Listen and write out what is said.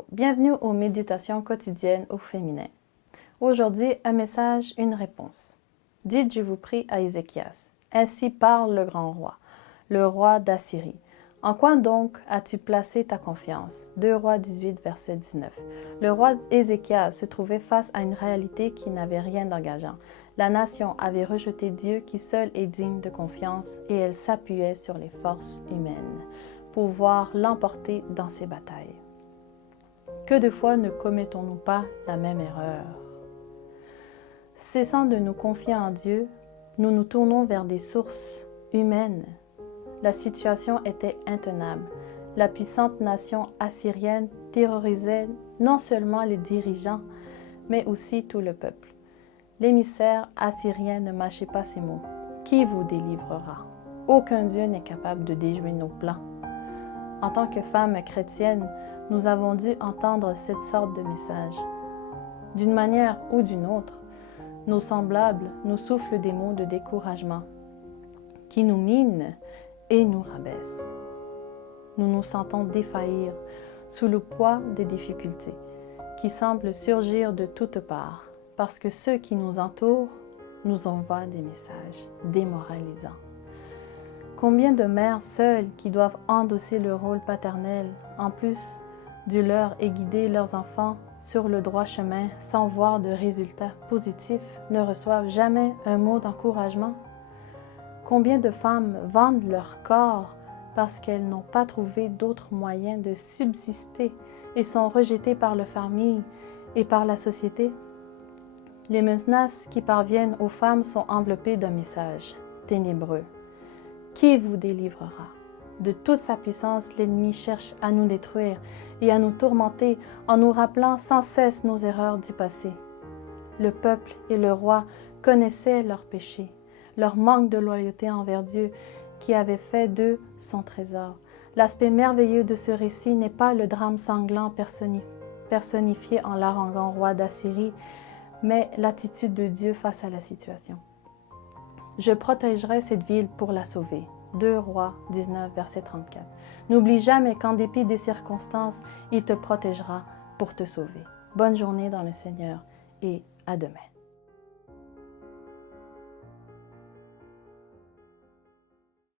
Hello, bienvenue aux méditations quotidiennes au féminin. Aujourd'hui, un message, une réponse. Dites, je vous prie, à Ézéchias. Ainsi parle le grand roi, le roi d'Assyrie. En quoi donc as-tu placé ta confiance? 2 Rois 18, verset 19. Le roi Ézéchias se trouvait face à une réalité qui n'avait rien d'engageant. La nation avait rejeté Dieu qui seul est digne de confiance et elle s'appuyait sur les forces humaines pour pouvoir l'emporter dans ses batailles. Que de fois ne commettons-nous pas la même erreur? Cessant de nous confier en Dieu, nous nous tournons vers des sources humaines. La situation était intenable. La puissante nation assyrienne terrorisait non seulement les dirigeants, mais aussi tout le peuple. L'émissaire assyrien ne mâchait pas ses mots. Qui vous délivrera? Aucun Dieu n'est capable de déjouer nos plans. En tant que femmes chrétiennes, nous avons dû entendre cette sorte de message. D'une manière ou d'une autre, nos semblables nous soufflent des mots de découragement qui nous minent et nous rabaissent. Nous nous sentons défaillir sous le poids des difficultés qui semblent surgir de toutes parts parce que ceux qui nous entourent nous envoient des messages démoralisants. Combien de mères seules qui doivent endosser le rôle paternel, en plus du leur et guider leurs enfants sur le droit chemin sans voir de résultats positifs, ne reçoivent jamais un mot d'encouragement? Combien de femmes vendent leur corps parce qu'elles n'ont pas trouvé d'autres moyens de subsister et sont rejetées par leur famille et par la société? Les menaces qui parviennent aux femmes sont enveloppées d'un message ténébreux. Qui vous délivrera? De toute sa puissance, l'ennemi cherche à nous détruire et à nous tourmenter en nous rappelant sans cesse nos erreurs du passé. Le peuple et le roi connaissaient leurs péchés, leur manque de loyauté envers Dieu qui avait fait d'eux son trésor. L'aspect merveilleux de ce récit n'est pas le drame sanglant personnifié en l'arrogant roi d'Assyrie, mais l'attitude de Dieu face à la situation. Je protégerai cette ville pour la sauver. 2 Rois 19, verset 34. N'oublie jamais qu'en dépit des circonstances, il te protégera pour te sauver. Bonne journée dans le Seigneur et à demain.